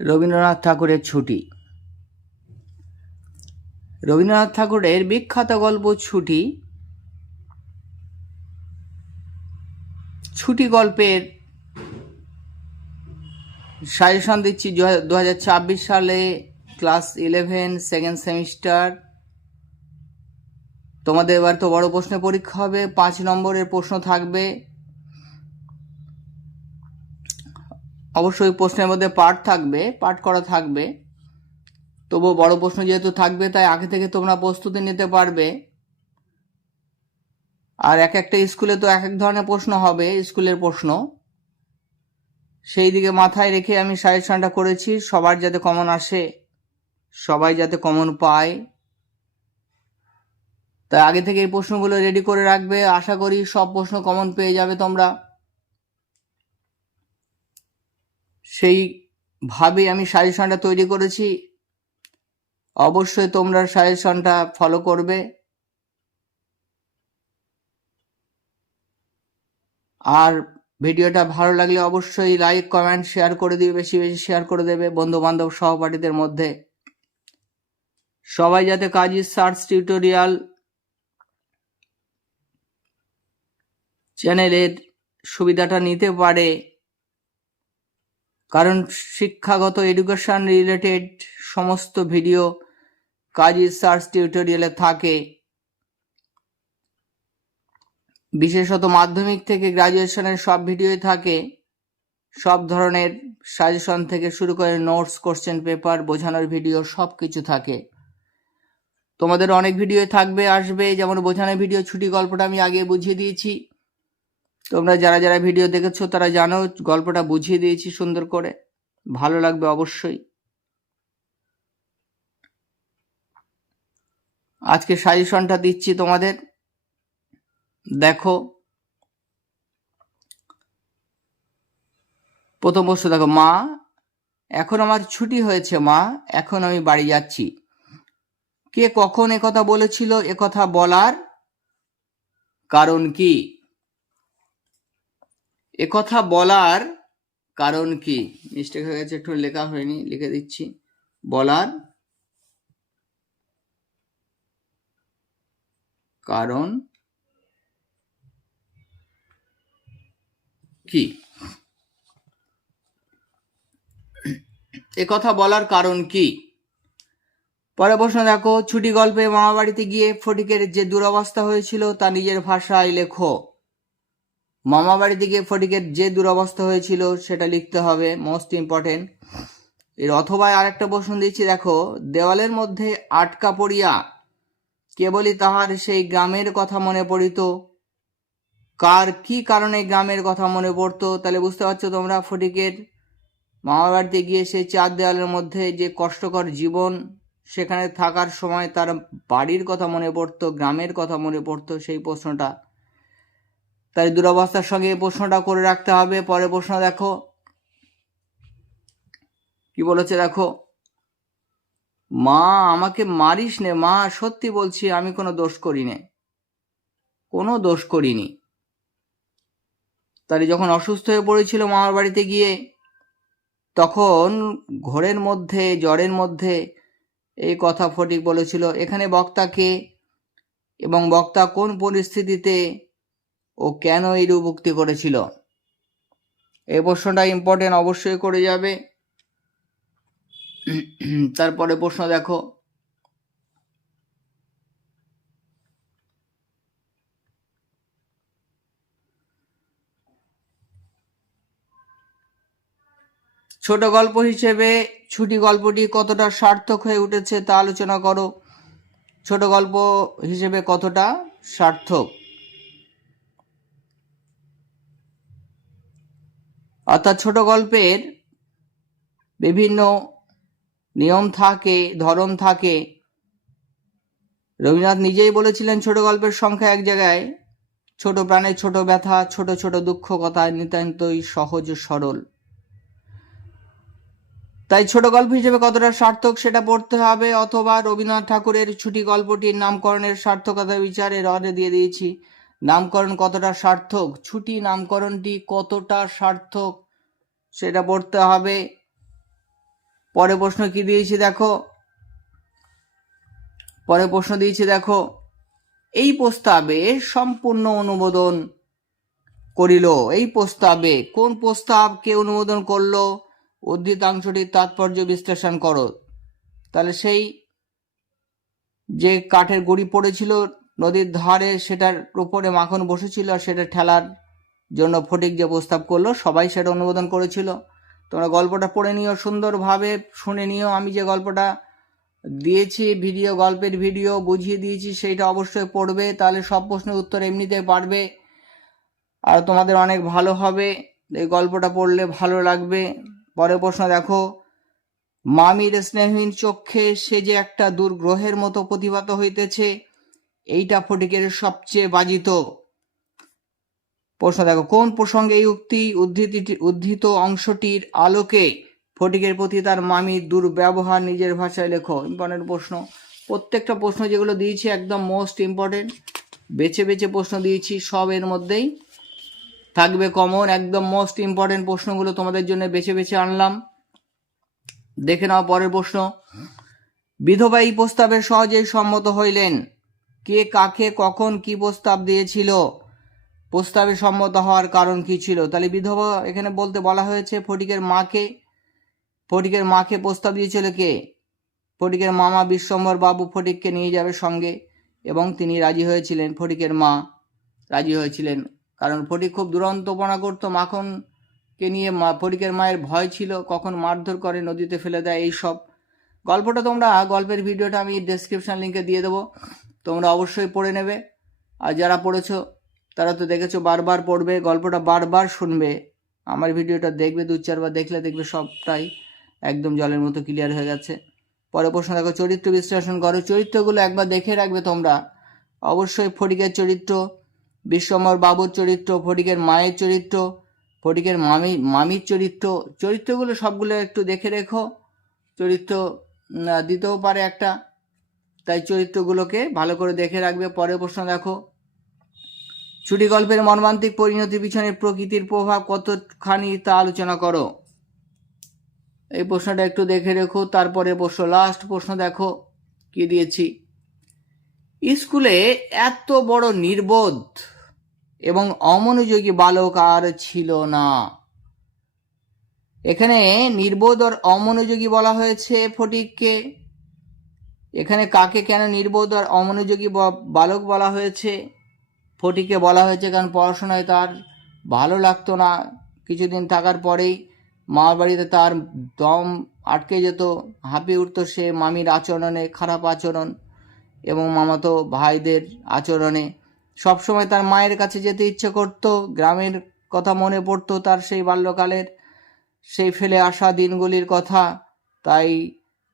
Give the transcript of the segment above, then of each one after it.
রবীন্দ্রনাথ ঠাকুরের ছুটি। রবীন্দ্রনাথ ঠাকুরের বিখ্যাত গল্প ছুটি ছুটি গল্পের সাজেশন দিচ্ছি দু হাজার ছাব্বিশ সালে ক্লাস ইলেভেন, সেকেন্ড সেমিস্টার। তোমাদের এবার তো বড় প্রশ্নের পরীক্ষা হবে, পাঁচ নম্বরের প্রশ্ন থাকবে। অবশ্যই প্রশ্নের মধ্যে পাঠ থাকবে, পাঠ করা থাকবে। তবুও বড় প্রশ্ন যেহেতু থাকবে, তাই আগে থেকে তোমরা প্রস্তুতি নিতে পারবে। আর এক একটা স্কুলে তো এক এক ধরনের প্রশ্ন হবে, স্কুলের প্রশ্ন। সেই দিকে মাথায় রেখে আমি সাজেশনটা করেছি, সবার যাতে কমন আসে, সবাই যাতে কমন পায়। তাই আগে থেকে এই প্রশ্নগুলো রেডি করে রাখবে। আশা করি সব প্রশ্ন কমন পেয়ে যাবে তোমরা। সেইভাবে আমি সাজেশনটা তৈরি করেছি। অবশ্যই তোমরা সাজেশনটা ফলো করবে। আর ভিডিওটা ভালো লাগলে অবশ্যই লাইক কমেন্ট শেয়ার করে দিবে, বেশি বেশি শেয়ার করে দেবে বন্ধু বান্ধব সহপাঠীদের মধ্যে। সবাই যাতে কাজী সার্চ টিউটোরিয়াল চ্যানেলের সুবিধাটা নিতে পারে। কারণ শিক্ষাগত এডুকেশন রিলেটেড সমস্ত ভিডিও কাজী সার্চ টিউটোরিয়ালে থাকে। বিশেষত মাধ্যমিক থেকে গ্রাজুয়েশনের সব ভিডিওই থাকে। সব ধরনের সাজেশন থেকে শুরু করে নোটস কোশ্চেন পেপার বোঝানোর ভিডিও সব কিছু থাকে। তোমাদের অনেক ভিডিও থাকবে, আসবে। যেমন বোঝানোর ভিডিও ছুটি গল্পটা আমি আগে বুঝিয়ে দিয়েছি। তোমরা যারা যারা ভিডিও দেখেছ, তারা জানো, গল্পটা বুঝিয়ে দিয়েছি সুন্দর করে। ভালো লাগবে অবশ্যই। আজকে সাজেশনটা দিচ্ছি তোমাদের। দেখো, প্রথম প্রশ্ন, দেখো, মা, এখন আমার ছুটি হয়েছে, মা, এখন আমি বাড়ি যাচ্ছি। কে কখন একথা বলেছিল একথা বলার কারণ কি? একথা বলার কারণ কি? মিস্টেক হয়ে গেছে একটু লেখা হয়নি, লিখে দিচ্ছি। বলার কারণ কি? কথা বলার কারণ কি? পরে প্রশ্ন, দেখো, ছুটি গল্পে মামা বাড়িতে গিয়ে ফটিকের যে দুরবস্থা হয়েছিল তা নিজের ভাষায় লেখো। মামা বাড়িতে গিয়ে ফটিকের যে দুরবস্থা হয়েছিল, সেটা লিখতে হবে মোস্ট ইম্পর্টেন্ট এর অথবা আরেকটা প্রশ্ন দিচ্ছি, দেখো, দেওয়ালের মধ্যে আটকা পড়িয়া কেবলই তাহার সেই গ্রামের কথা মনে পড়িত। কার কি কারণে গ্রামের কথা মনে পড়তো, তাহলে বুঝতে পারছ তোমরা ফটিকের মামা বাড়িতে গিয়ে সেই চার দেওয়ালের মধ্যে যে কষ্টকর জীবন, সেখানে থাকার সময় তার বাড়ির কথা মনে পড়তো, গ্রামের কথা মনে পড়তো, সেই প্রশ্নটা তাই দুরবস্থার সঙ্গে এই প্রশ্নটা করে রাখতে হবে। পরে প্রশ্ন দেখো। কি বলেছে দেখো? মা, আমাকে মারিস নে মা, সত্যি বলছি আমি কোনো দোষ করি নে কোনো দোষ করিনি। তাই যখন অসুস্থ হয়ে পড়েছিল মামার বাড়িতে গিয়ে, তখন ঘোরের মধ্যে, জ্বরের মধ্যে এই কথা ফটিক বলেছিল, এখানে বক্তাকে এবং বক্তা কোন পরিস্থিতিতে ও কেন এই রূপোক্তি করেছিল? এই প্রশ্নটা ইম্পর্টেন্ট অবশ্যই করে যাবে। তারপরে প্রশ্ন দেখো। ছোট গল্প হিসেবে ছুটি গল্পটি কতটা সার্থক হয়ে উঠেছে তা আলোচনা করো। ছোট গল্প হিসেবে কতটা সার্থক? অর্থাৎ ছোট গল্পের বিভিন্ন নিয়ম থাকে, ধরন থাকে। রবীন্দ্রনাথ নিজেই বলেছিলেন ছোট গল্পের সংখ্যা এক জায়গায়, ছোট প্রাণের ছোট ব্যথা, ছোট ছোট দুঃখ কথা নিতান্তই সহজ সরল। তাই ছোট গল্প হিসেবে কতটা সার্থক সেটা পড়তে হবে, অথবা রবীন্দ্রনাথ ঠাকুরের ছুটি গল্পটির নামকরণের সার্থকতা বিচারে রদে দিয়ে দিয়েছি। নামকরণ কতটা সার্থক? ছুটি নামকরণটি কতটা সার্থক? সেটা পড়তে হবে। পরে প্রশ্ন কি দিয়েছি দেখো? পরে প্রশ্ন দিয়েছি দেখো, এই প্রস্তাবে সম্পূর্ণ অনুমোদন করিল। এই প্রস্তাবে কোন প্রস্তাব কে অনুমোদন করল? উদ্ধৃতাংশটির তাৎপর্য বিশ্লেষণ করো। তাহলে সেই যে কাঠের গুড়ি পড়েছিল নদীর ধারে সেটার উপরে মাখন বসেছিল আর সেটা ঠেলার জন্য ফটিক যে প্রস্তাব করল, সবাই সেটা অনুমোদন করেছিল। তোমরা গল্পটা পড়ে নিও, সুন্দরভাবে শুনে নিও। আমি যে গল্পটা দিয়েছি, ভিডিও, গল্পের ভিডিও বুঝিয়ে দিয়েছি, সেইটা অবশ্যই পড়বে। তাহলে সব প্রশ্নের উত্তর এমনিতে পারবে। আর তোমাদের অনেক ভালো হবে। এই গল্পটা পড়লে ভালো লাগবে। পরের প্রশ্ন দেখো। মামির স্নেহহীন চক্ষে সে যে একটা দুর্গ্রহের মতো প্রতিভাত হইতেছে এইটা ফটিকের সবচেয়ে বাজিত প্রশ্ন। দেখো, কোন প্রসঙ্গে এই উক্তি উদ্ধৃতিটি উদ্ধৃত অংশটির আলোকে ফটিকের প্রতি তার মামির দুর্ব্যবহার নিজের ভাষায় লেখো? ইম্পর্টেন্ট প্রশ্ন। প্রত্যেকটা প্রশ্ন যেগুলো দিয়েছি একদম মোস্ট ইম্পর্টেন্ট বেছে বেছে প্রশ্ন দিয়েছি, সব এর মধ্যেই থাকবে কমন একদম মোস্ট ইম্পর্টেন্ট প্রশ্নগুলো তোমাদের জন্য বেছে বেছে আনলাম। দেখে নাও পরের প্রশ্ন। বিধবা এই প্রস্তাবে সহজেই সম্মত হইলেন। কে কাকে, কখন কি প্রস্তাব দিয়েছিল? প্রস্তাবে সম্মত হওয়ার কারণ কি ছিল? তাহলে বিধবা এখানে বলতে বলা হয়েছে, ফটিকের মাকে ফটিকের মাকে প্রস্তাব দিয়েছিল কে? ফটিকের মামা বিশ্বম্বর বাবু ফটিককে নিয়ে যাবে সঙ্গে এবং তিনি রাজি হয়েছিলেন, ফটিকের মা রাজি হয়েছিলেন। কারণ ফটিক খুব দুরন্তপনা করতো, মাখনকে নিয়ে মা, ফটিকের মায়ের ভয় ছিল, কখন মারধর করে নদীতে ফেলে দেয় এই সব গল্পটা তোমরা গল্পের ভিডিওটা আমি ডেসক্রিপশন লিঙ্কে দিয়ে দেবো। তোমরা অবশ্যই পড়ে নেবে। আর যারা পড়েছ, তারা তো দেখেছ বারবার পড়বে, গল্পটা বারবার শুনবে। আমার ভিডিওটা দেখবে, দু চারবার দেখলে দেখবে সবটাই একদম জলের মতো ক্লিয়ার হয়ে গেছে। পরে প্রশ্ন দেখো, চরিত্র বিশ্লেষণ করো। চরিত্রগুলো একবার দেখে রাখবে তোমরা। অবশ্যই ফটিকের চরিত্র, বিশ্বমর বাবুর চরিত্র, ফটিকের মায়ের চরিত্র, ফটিকের মামি, মামির চরিত্র, চরিত্রগুলো সবগুলো একটু দেখে রেখো। চরিত্র দিতেও পারে একটা। তাই চরিত্রগুলোকে ভালো করে দেখে রাখবে। পরের প্রশ্ন দেখো। ছুটি গল্পের মর্মান্তিক পরিণতির পিছনে প্রকৃতির প্রভাব কতখানি তা আলোচনা করো। এই প্রশ্নটা একটু দেখে রেখো তারপরে প্রশ্ন লাস্ট প্রশ্ন দেখো, কি দিয়েছি? স্কুলে এত বড় নির্বোধ এবং অমনোযোগী বালক আর ছিল না। এখানে নির্বোধ আর অমনোযোগী বলা হয়েছে ফটিককে। এখানে কাকে কেন নির্বোধ আর অমনোযোগী বালক বলা হয়েছে? ফটিকে বলা হয়েছে কারণ পড়াশোনায় তার ভালো লাগতো না। কিছুদিন থাকার পরেই মামার বাড়িতে তার দম আটকে যেত। হাঁপিয়ে উঠতো সে মামির আচরণে, খারাপ আচরণ এবং মামাতো ভাইদের আচরণে। সবসময় তার মায়ের কাছে যেতে ইচ্ছে করত। গ্রামের কথা মনে পড়তো তার সেই বাল্যকালের। সেই ফেলে আসা দিনগুলির কথা। তাই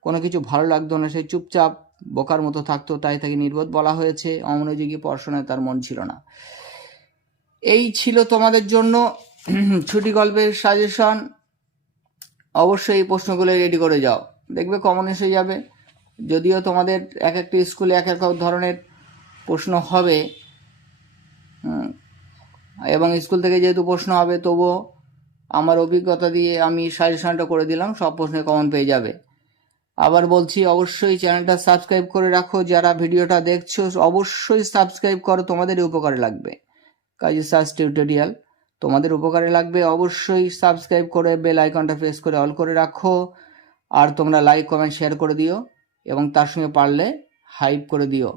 কোনো কিছু ভালো লাগতো না, সে চুপচাপ বোকার মতো থাকতো, তাই তাকে নির্বোধ বলা হয়েছে। অমনোযোগী পড়াশোনায় তার মন ছিল না। এই ছিল তোমাদের জন্য ছুটি গল্পের সাজেশন অবশ্যই এই প্রশ্নগুলো রেডি করে যাও। দেখবে কমন এসে যাবে। যদিও তোমাদের এক একটা স্কুলে এক এক ধরনের প্রশ্ন হবে। এবং স্কুল থেকে যেহেতু প্রশ্ন হবে, তবুও আমার অভিজ্ঞতা দিয়ে আমি সাজেশনটা করে দিলাম। সব প্রশ্নে কমন পেয়ে যাবে। আবার বলছি, অবশ্যই চ্যানেলটা সাবস্ক্রাইব করে রাখো। যারা ভিডিওটা দেখছ, অবশ্যই সাবস্ক্রাইব করো তোমাদেরই উপকারে লাগবে। কাজী সার্চ টিউটোরিয়াল, তোমাদের উপকারে লাগবে, অবশ্যই সাবস্ক্রাইব করে, বেল আইকনটা প্রেস করে, অল করে রাখো। আর তোমরা লাইক, কমেন্ট, শেয়ার করে দিও, এবং তার সঙ্গে পারলে হাইপ করে দিও।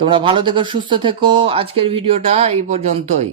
তোমরা ভালো থেকো, সুস্থ থেকো। আজকের ভিডিওটা এই পর্যন্তই।